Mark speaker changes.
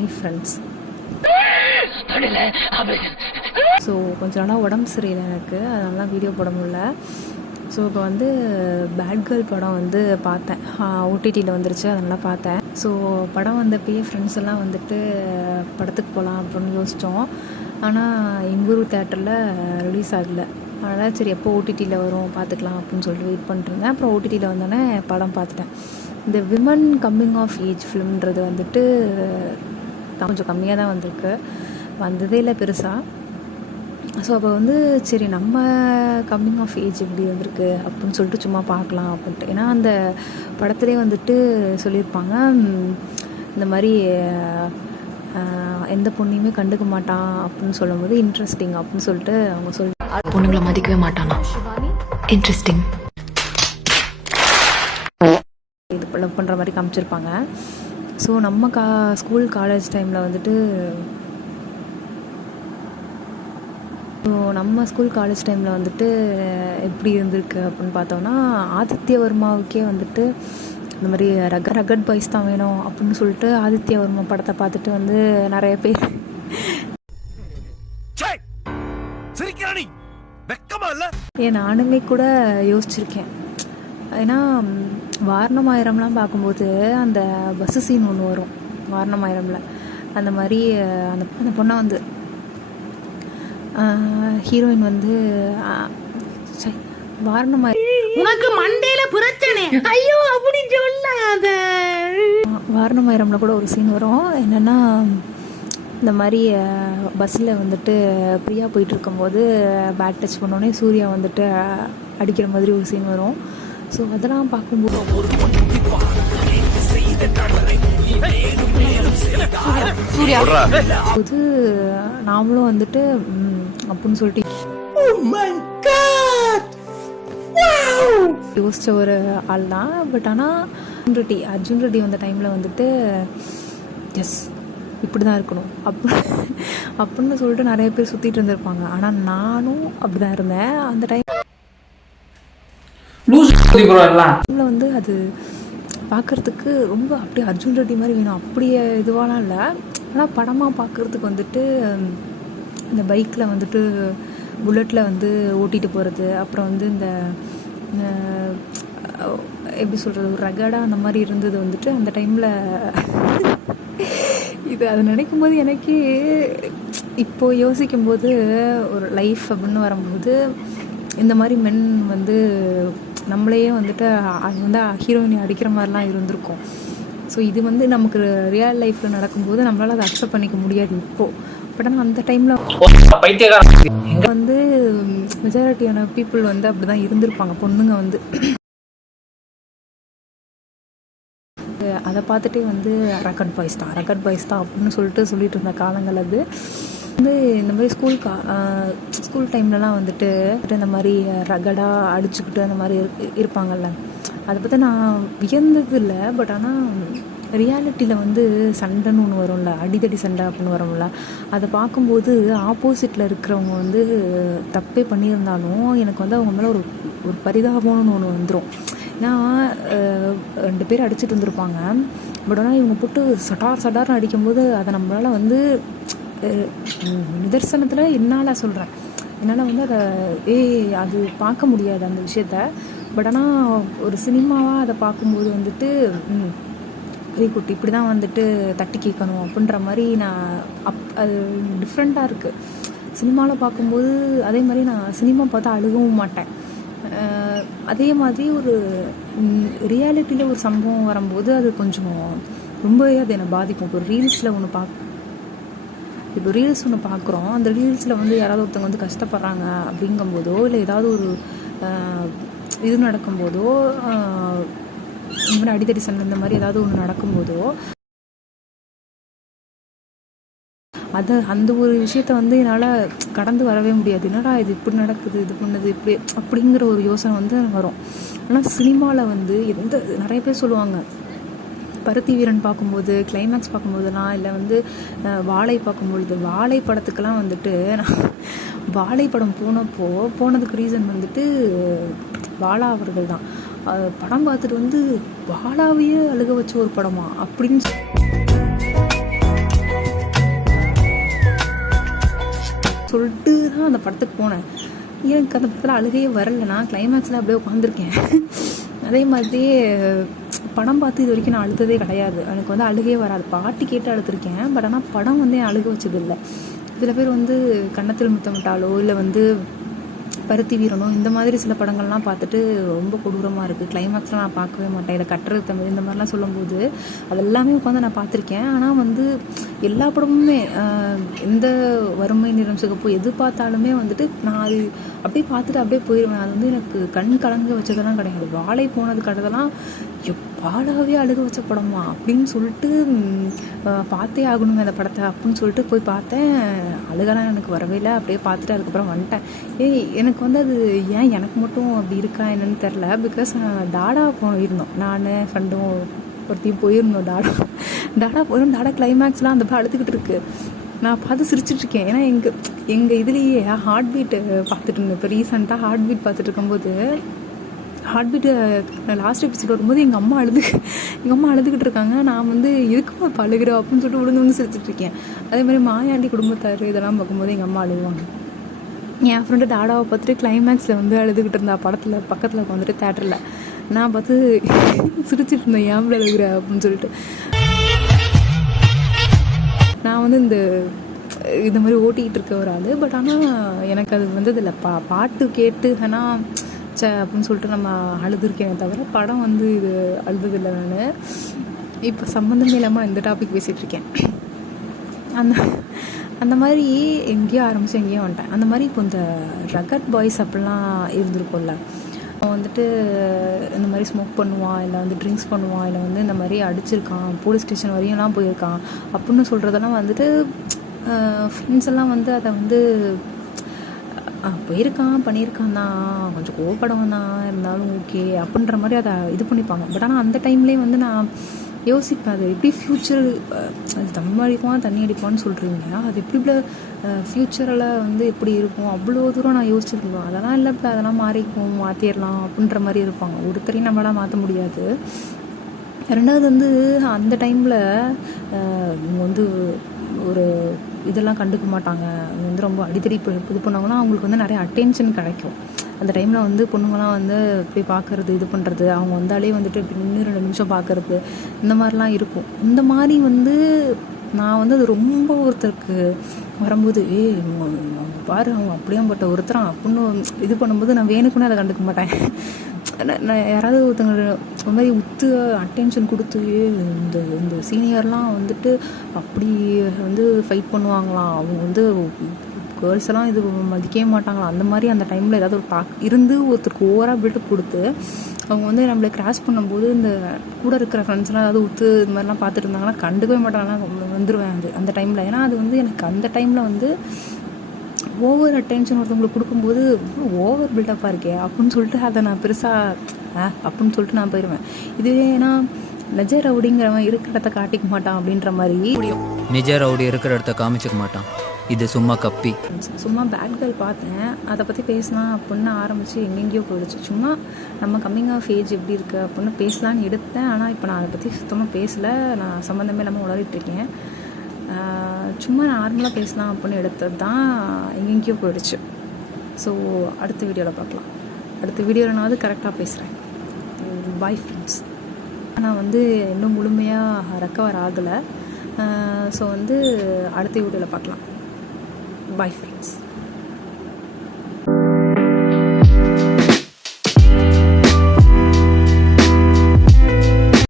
Speaker 1: Hi friends so கொஞ்ச நாளாக உடம்பு சரியில்லை எனக்கு. அதனால வீடியோ போட முடியல. ஸோ இப்போ வந்து பேட் கேர்ள் படம் வந்து பார்த்தேன். ஓடிடியில் வந்துருச்சு. அதனால் பார்த்தேன். ஸோ படம் வந்தப்பயே ஃப்ரெண்ட்ஸ் எல்லாம் வந்துட்டு படத்துக்கு போகலாம் அப்படின்னு யோசித்தோம் ஆனால் எங்கள் ஊர் தேட்டரில் ரிலீஸ் ஆகலை. அதனால் சரி எப்போ ஓடிடியில் வரும் பார்த்துக்கலாம் அப்படின்னு சொல்லிட்டு வெயிட் பண்ணிட்டுருந்தேன் அப்புறம் ஓடிடியில் வந்தோடனே படம் பார்த்துட்டேன். இந்த விமன் கம்மிங் ஆஃப் ஏஜ் ஃபிலிம்ன்றது வந்துட்டு கொஞ்சம் கம்மியாக தான் வந்திருக்கு. வந்ததே இல்லை பெருசாக ஸோ அப்போ வந்து சரி நம்ம கம்மிங் ஆஃப் ஏஜ் எப்படி வந்திருக்கு? அப்படின்னு சொல்லிட்டு சும்மா பார்க்கலாம் அப்படின்ட்டு. ஏன்னா அந்த படத்துலேயே வந்துட்டு சொல்லியிருப்பாங்க இந்த மாதிரி எந்த பொண்ணையுமே கண்டுக்க மாட்டான் அப்படின்னு சொல்லும்போது இன்ட்ரெஸ்டிங் அப்படின்னு சொல்லிட்டு அவங்க சொல்
Speaker 2: பொண்ணுங்களை மதிக்கவே மாட்டானா? இன்ட்ரெஸ்டிங்
Speaker 1: இது லவ் பண்ணுற மாதிரி காமிச்சிருப்பாங்க. ஸோ நம்ம கா ஸ்கூல் காலேஜ் டைமில் வந்துட்டு ஸோ நம்ம ஸ்கூல் காலேஜ் டைமில் வந்துட்டு எப்படி இருந்திருக்கு அப்படின்னு பார்த்தோன்னா ஆதித்ய வர்மாவுக்கே வந்துட்டு இந்த மாதிரி ரக ரகட் பாய்ஸ் தான் வேணும் அப்படின்னு சொல்லிட்டு ஆதித்ய வர்மா படத்தை பார்த்துட்டு வந்து நிறைய பேர்
Speaker 3: சிரிக்கிறானி வெக்கமா இல்ல?
Speaker 1: ஏன் நானுமே கூட யோசிச்சிருக்கேன். ஏன்னா ம், வாரணமாயிரம்லாம் பார்க்கும்போது அந்த பஸ்ஸு சீன் ஒன்று வரும். வாரணமாயிரமில். அந்த மாதிரி அந்த அந்த பொண்ணை வந்து ஹீரோயின் வந்து வாரணமாயிரம்
Speaker 4: உனக்கு மண்டையில பிரச்சனை. ஐயோ அப்படி சொல்லாத.
Speaker 1: வாரணமாயிரமில் கூட ஒரு சீன் வரும். என்னென்னா இந்த மாதிரி பஸ்ஸில் வந்துட்டு பிரியா போயிட்டு இருக்கும்போது பேட் டச் பண்ணோடனே சூர்யா வந்துட்டு அடிக்கிற மாதிரி ஒரு சீன் வரும். ஸோ அதெல்லாம் பார்க்கும்போது போது நாமளும் வந்துட்டு ம், அப்படின்னு சொல்லிட்டு யோசிச்ச ஒரு ஆள் தான். பட் ஆனால் அர்ஜுன் ரெட்டி அர்ஜுன் ரெட்டி வந்த டைமில் வந்துட்டு எஸ் இப்படி தான் இருக்கணும். அப் அப்படின்னு சொல்லிட்டு நிறைய பேர் சுற்றிட்டு இருந்திருப்பாங்க. ஆனால் நானும் அப்படி தான் இருந்தேன். அந்த டைம்
Speaker 5: லூஸ் ப்ரோ எல்லாம்
Speaker 1: டைமில் வந்து அது பார்க்குறதுக்கு ரொம்ப அப்படியே அர்ஜுன் ரெட்டி மாதிரி வேணும். அப்படியே இதுவாலாம் இல்லை. ஆனால் படமாக பார்க்குறதுக்கு வந்துட்டு இந்த பைக்கில் வந்துட்டு புல்லட்டில் வந்து ஓட்டிகிட்டு போகிறது அப்புறம் வந்து இந்த எப்படி சொல்கிறது ஒரு ரகடாக அந்த மாதிரி இருந்தது வந்துட்டு அந்த டைமில் இது அது நினைக்கும் போது எனக்கு இப்போ யோசிக்கும்போது ஒரு லைஃப் அப்படின்னு வரும்போது இந்த மாதிரி மென் வந்து நம்மளையே வந்துட்டு அது வந்து ஹீரோயினி அடிக்கிற மாதிரிலாம் இருந்திருக்கும். ஸோ இது வந்து நமக்கு ரியல் லைஃப்பில் நடக்கும்போது நம்மளால் அதை அக்செப்ட் பண்ணிக்க முடியாது இப்போது பட் ஆனால் அந்த டைமில் வந்து மெஜாரிட்டியான பீப்புள் வந்து அப்படி தான் இருந்திருப்பாங்க பொண்ணுங்க வந்து. அதை பார்த்துட்டே வந்து ரகட் பாய்ஸ் தான் ரகட் பாய்ஸ் தான் அப்படின்னு சொல்லிட்டு சொல்லிட்டு இருந்த காலங்கள் அது. வந்து இந்த மாதிரி ஸ்கூல் கா ஸ்கூல் டைம்லலாம் வந்துட்டு இந்த மாதிரி ரகடாக அடிச்சுக்கிட்டு அந்த மாதிரி இருப்பாங்கள்ல இருப்பாங்கல்ல. அதை பற்றி நான் வியந்தது இல்லை பட் ஆனால் ரியாலிட்டியில் வந்து சண்டைன்னு ஒன்று வரும்ல அடிதடி சண்டை அப்படின்னு வரும்ல. அதை பார்க்கும்போது ஆப்போசிட்டில் இருக்கிறவங்க வந்து தப்பே பண்ணியிருந்தாலும் எனக்கு வந்து அவங்க மேலே ஒரு ஒரு பரிதாபம்னு ஒன்று வந்துடும் ஏன்னா ரெண்டு பேர் அடிச்சிட்டு இருந்திருப்பாங்க. பட் ஆனால் இவங்க போட்டு சட்டார் சட்டார்னு அடிக்கும்போது அதை நம்மளால் வந்து நிதர்சனத்தில் என்னால் சொல்கிறேன் என்னால் வந்து அதை ஏய் அது பார்க்க முடியாது அந்த விஷயத்த. பட் ஆனால் ஒரு சினிமாவாக அதை பார்க்கும்போது வந்துட்டு குட்டி இப்படி தான் வந்துட்டு தட்டி கேட்கணும் அப்படின்ற மாதிரி நான் அப் அது டிஃப்ரெண்ட்டாக இருக்குது சினிமாவில் பார்க்கும்போது அதே மாதிரி நான் சினிமா பார்த்தா அழுகவும் மாட்டேன். அதே மாதிரி ஒரு ரியாலிட்டியில் ஒரு சம்பவம் வரும்போது அது கொஞ்சம் ரொம்பவே அது என்னை பாதிக்கும். இப்போ ரீல்ஸில் ஒன்று பார்க்க இப்போ ரீல்ஸ் ஒன்று பார்க்குறோம். அந்த ரீல்ஸில் வந்து யாராவது ஒருத்தவங்க வந்து கஷ்டப்படுறாங்க அப்படிங்கும்போதோ இல்லை ஏதாவது ஒரு இது நடக்கும்போதோ இந்த மாதிரி அடித்தடி சண்டை இந்த மாதிரி ஏதாவது ஒன்று நடக்கும்போதோ அதை அந்த ஒரு விஷயத்த வந்து என்னால் கடந்து வரவே முடியாது. என்னடா இது இப்படி நடக்குது இது பண்ணுது இப்படி அப்படிங்கிற ஒரு யோசனை வந்து வரும். ஆனால் சினிமாவில் வந்து எந்த நிறைய பேர் சொல்லுவாங்க பருத்தி வீரன் பார்க்கும்போது கிளைமேக்ஸ் பார்க்கும்போதெல்லாம் இல்லை வந்து வாழை பார்க்கும்பொழுது வாழை படத்துக்கெல்லாம் வந்துட்டு வாழை படம் போனப்போ போனதுக்கு ரீசன் வந்துட்டு வாலா அவர்கள் தான். படம் பார்த்துட்டு வந்து வாலாவையே அழுக வச்ச ஒரு படமா? அப்படின்னு சொல்லிட்டு தான் அந்த படத்துக்கு போனேன். எனக்கு அந்த படத்தில் அழுகையே வரல நான் கிளைமேக்ஸில் அப்படியே உட்காந்துருக்கேன் அதே மாதிரி படம் பார்த்து இது வரைக்கும் நான் அழுத்ததே கிடையாது. எனக்கு வந்து அழுகே வராது. பாட்டு கேட்டு அழுத்திருக்கேன் பட் ஆனால் படம் வந்து என் அழுக வச்சதில்லை? சில பேர் வந்து கன்னத்தில் முத்தமிட்டாலோ இல்லை வந்து பருத்தி வீரனும் இந்த மாதிரி சில படங்கள்லாம் பார்த்துட்டு ரொம்ப கொடூரமாக இருக்குது கிளைமேக்ஸ்லாம் நான் பார்க்கவே மாட்டேன். இல்லை கட்டுறது தமிழ் இந்த மாதிரிலாம் சொல்லும்போது அதெல்லாமே உட்காந்து நான் பார்த்துருக்கேன். ஆனால் வந்து எல்லா படமுமே எந்த வறுமை நிறம் சிகப்பு எது பார்த்தாலுமே வந்துட்டு நான் அது அப்படியே பார்த்துட்டு அப்படியே போயிடுவேன் அது வந்து எனக்கு கண் கலங்க வச்சதெல்லாம் கிடையாது. வாழை போனது போனதுக்கு எப்போ பாடாவே அழுக வச்ச படமா அப்படின்னு சொல்லிட்டு பார்த்தே ஆகணுமே அந்த படத்தை அப்படின்னு சொல்லிட்டு போய் பார்த்தேன். அழுகலாம் எனக்கு வரவே இல்லை. அப்படியே பார்த்துட்டு அதுக்கப்புறம் வந்துட்டேன். ஏய் எனக்கு வந்து அது ஏன் எனக்கு மட்டும் அப்படி இருக்கா என்னன்னு தெரில பிகாஸ் டாடா போயிருந்தோம். நான் ஃப்ரெண்டும் ஒருத்தையும் போயிருந்தோம். டாடா டாடா போயிடும் டாடா கிளைமேக்ஸ்லாம் அந்த படம் அழுதுகிட்டு இருக்கு. நான் பார்த்து சிரிச்சிட்ருக்கேன் ஏன்னா எங்கள் எங்கள் இதுலேயே ஹார்ட் பீட்டு பார்த்துட்டு இருந்தேன். இப்போ ரீசெண்டாக ஹார்ட் பீட் பார்த்துட்டு இருக்கும்போது ஹார்ட் பீட்டு லாஸ்ட் எபிசோட் வரும்போது எங்கள் அம்மா அழுது எங்கள் அம்மா அழுதுகிட்டு இருக்காங்க. நான் வந்து எதுக்குமா இப்போ அழுகிறோம் அப்படின்னு சொல்லிட்டு விழுந்து விழுந்து சிரிச்சிட்டு இருக்கேன். அதே மாதிரி மாயாண்டி குடும்பத்தார் இதெல்லாம் பார்க்கும்போது எங்கள் அம்மா அழுவாங்க. என் ஃப்ரெண்டு டாடாவை பார்த்துட்டு கிளைமேக்ஸில் வந்து அழுதுகிட்டு இருந்தா படத்தில் பக்கத்தில் உட்காந்துட்டு தேட்டரில் நான் பார்த்து சிரிச்சிட்டு இருந்தேன் ஏன் அழுகிற? அப்படின்னு சொல்லிட்டு. நான் வந்து இந்த இந்த மாதிரி ஓட்டிகிட்டு இருக்க ஒரு ஆள். பட் ஆனால் எனக்கு அது வந்ததில்லை. பா பாட்டு கேட்டு ஆனால் சே அப்படின்னு சொல்லிட்டு நம்ம அழுதுருக்கேனே தவிர படம் வந்து இது அழுதுதில்லை நான். இப்போ சம்மந்தமே இல்லாமல் இந்த டாபிக் பேசிகிட்டு இருக்கேன் அந்த அந்த மாதிரி எங்கேயோ ஆரம்பித்து எங்கேயோ வந்துட்டேன். அந்த மாதிரி இப்போ இந்த ரகட் பாய்ஸ் அப்படிலாம் இருந்திருக்கும்ல. அவன் வந்துட்டு இந்த மாதிரி ஸ்மோக் பண்ணுவான் இல்லை வந்து ட்ரிங்க்ஸ் பண்ணுவான் இல்லை வந்து இந்த மாதிரி அடிச்சிருக்கான் போலீஸ் ஸ்டேஷன் வரையும்லாம் போயிருக்கான் அப்படின்னு சொல்கிறதெல்லாம் வந்துட்டு ஃப்ரெண்ட்ஸ் எல்லாம் வந்து அதை வந்து போயிருக்கான் பண்ணியிருக்கான் தான். கொஞ்சம் கோவப்படவன் தான் இருந்தாலும் ஓகே அப்படின்ற மாதிரி அதை இது பண்ணிப்பாங்க. பட் ஆனால் அந்த டைம்லேயே வந்து நான் யோசிப்பேன் அது எப்படி ஃப்யூச்சர் அது தம் அடிப்பான் தண்ணி அடிப்பான்னு சொல்கிறீங்க அது எப்படி ஃப்யூச்சரில் வந்து எப்படி இருக்கும்? அவ்வளோ தூரம் நான் யோசிச்சிருக்கேன் அதெல்லாம் இல்லை இப்போ அதெல்லாம் மாறிக்கும் மாற்றிடலாம் அப்படின்ற மாதிரி இருப்பாங்க. ஒருத்தரையும் நம்மளால் மாற்ற முடியாது. ரெண்டாவது வந்து அந்த டைமில் இவங்க வந்து ஒரு இதெல்லாம் கண்டுக்க மாட்டாங்க. வந்து ரொம்ப அடித்தடி இப்போ இது பண்ணாங்கன்னா அவங்களுக்கு வந்து நிறைய அட்டென்ஷன் கிடைக்கும். அந்த டைமில் வந்து பொண்ணுங்களாம் வந்து போய் பார்க்கறது இது பண்ணுறது அவங்க வந்தாலே வந்துட்டு இப்படி நின்று ரெண்டு நிமிஷம் பார்க்கறது இந்த மாதிரிலாம் இருக்கும். இந்த மாதிரி வந்து நான் வந்து அது ரொம்ப ஒருத்தருக்கு வரும்போது ஏய் பாரு அவங்க பாரு அவங்க அப்படியாம்பட்ட ஒருத்தரான் அப்படின்னு இது பண்ணும்போது நான் வேணுக்குன்னு அதை கண்டுக்க மாட்டேன். யாராவது ஒருத்தங்க ஒரு மாதிரி உத்து அட்டென்ஷன் கொடுத்து இந்த இந்த சீனியர்லாம் வந்துட்டு அப்படி வந்து ஃபைட் பண்ணுவாங்களாம். அவங்க வந்து கேர்ள்ஸ் எல்லாம் இது மதிக்கவே மாட்டாங்களாம். அந்த மாதிரி அந்த டைமில் ஏதாவது ஒரு பாக் இருந்து ஒருத்தருக்கு ஓவராக பில்டப் கொடுத்து அவங்க வந்து நம்மளை கிராஸ் பண்ணும்போது இந்த கூட இருக்கிற ஃப்ரெண்ட்ஸ்லாம் ஏதாவது உத்து இது மாதிரிலாம் பார்த்துட்டு இருந்தாங்கன்னா கண்டுக்கவே மாட்டாங்கன்னா வந்துடுவேன் அது அந்த டைமில் ஏன்னா அது வந்து எனக்கு அந்த டைமில் வந்து ஓவர் அட்டென்ஷன் ஒருத்தவங்களுக்கு கொடுக்கும்போது ஓவர் பில்டப்பாக இருக்கே அப்படின்னு சொல்லிட்டு அதை நான் பெருசாக அப்படின்னு சொல்லிட்டு நான் போயிடுவேன் இதுவே ஏன்னா நஜ ரவுடிங்கிறவன் இருக்கிற இடத்த காட்டிக்க மாட்டான் அப்படின்ற மாதிரி.
Speaker 6: நிஜ ரவுடி இருக்கிற இடத்த காமிச்சிக்க மாட்டான். இது சும்மா கப்பி.
Speaker 1: சும்மா பேட் கேர்ள் பார்த்தேன். அதை பற்றி பேசலாம் அப்படின்னு ஆரம்பித்து எங்கெங்கேயோ போயிடுச்சு. சும்மா நம்ம கம்மிங் ஆஃப் ஏஜ் எப்படி இருக்குது அப்படின்னு பேசலான்னு எடுத்தேன். ஆனால் இப்போ நான் அதை பற்றி சுத்தமாக பேசலை. நான் சம்மந்தமே இல்லாமல் உளறிட்டு இருக்கேன். ஆஹ் சும்மா நார்மலாக பேசலாம் அப்படின்னு எடுத்தது தான் எங்கெங்கேயோ போயிடுச்சு. ஸோ அடுத்த வீடியோவில் பார்க்கலாம். அடுத்த வீடியோவில்னாவது கரெக்டாக பேசுகிறேன் பாய் ஃப்ரெண்ட்ஸ் நான் வந்து இன்னும் முழுமையாக ரெக்கவர் ஆகலை. ஸோ வந்து அடுத்த வீடியோவில் பார்க்கலாம். Bye friends